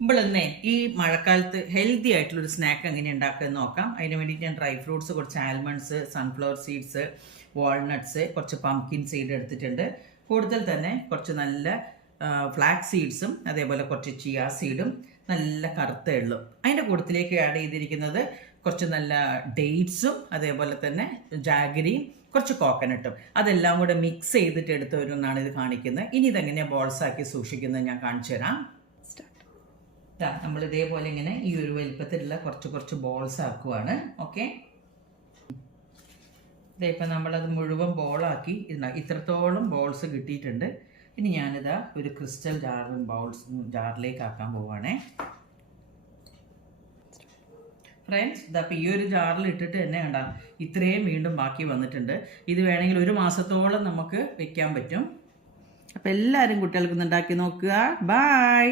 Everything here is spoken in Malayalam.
ഇമ്പളെന്നേ ഈ മഴക്കാലത്ത് ഹെൽത്തി ആയിട്ടുള്ളൊരു സ്നാക്ക് എങ്ങനെ ഉണ്ടാക്കുമെന്ന് നോക്കാം. അതിന് വേണ്ടിയിട്ട് ഞാൻ ഡ്രൈ ഫ്രൂട്ട്സ്, കുറച്ച് ആൽമണ്ട്സ്, സൺഫ്ലവർ സീഡ്സ്, വാൾനട്ട്സ്, കുറച്ച് പംകിൻ സീഡ് എടുത്തിട്ടുണ്ട്. കൂടുതൽ തന്നെ കുറച്ച് നല്ല ഫ്ലാക്സ് സീഡ്സും അതേപോലെ കുറച്ച് ചിയ സീഡും നല്ല കറുത്ത എള്ളും. അതിൻ്റെ കൂട്ടത്തിലേക്ക് ആഡ് ചെയ്തിരിക്കുന്നത് കുറച്ച് നല്ല ഡേറ്റ്സും അതേപോലെ തന്നെ ജാഗരിയും കുറച്ച് കോക്കനട്ടും. അതെല്ലാം കൂടെ മിക്സ് ചെയ്തിട്ട് എടുത്തവരെന്നാണ് ഇത് കാണിക്കുന്നത്. ഇനി ഇതെങ്ങനെയാണ് ബോൾസാക്കി സൂക്ഷിക്കുന്നത് ഞാൻ കാണിച്ചു തരാം. നമ്മൾ ഇതേപോലെ ഇങ്ങനെ ഈ ഒരു വലിപ്പത്തിലുള്ള കുറച്ച് കുറച്ച് ബോൾസ് ആക്കുവാണ്. ഓക്കെ, ഇപ്പം നമ്മളത് മുഴുവൻ ബോളാക്കി ഇത്രത്തോളം ബോൾസ് കിട്ടിയിട്ടുണ്ട്. ഇനി ഞാനിതാ ഒരു ക്രിസ്റ്റൽ ജാറിലേക്ക് ആക്കാൻ പോവുകയാണേ. ഫ്രണ്ട്സ്, ഇതപ്പോൾ ഈ ഒരു ജാറിൽ ഇട്ടിട്ട് തന്നെ കണ്ട ഇത്രയും വീണ്ടും ബാക്കി വന്നിട്ടുണ്ട്. ഇത് വേണമെങ്കിൽ 1 മാസത്തോളം നമുക്ക് വെക്കാൻ പറ്റും. അപ്പോൾ എല്ലാവരും കുട്ടികൾക്ക് ഉണ്ടാക്കി നോക്കുക. ബൈ.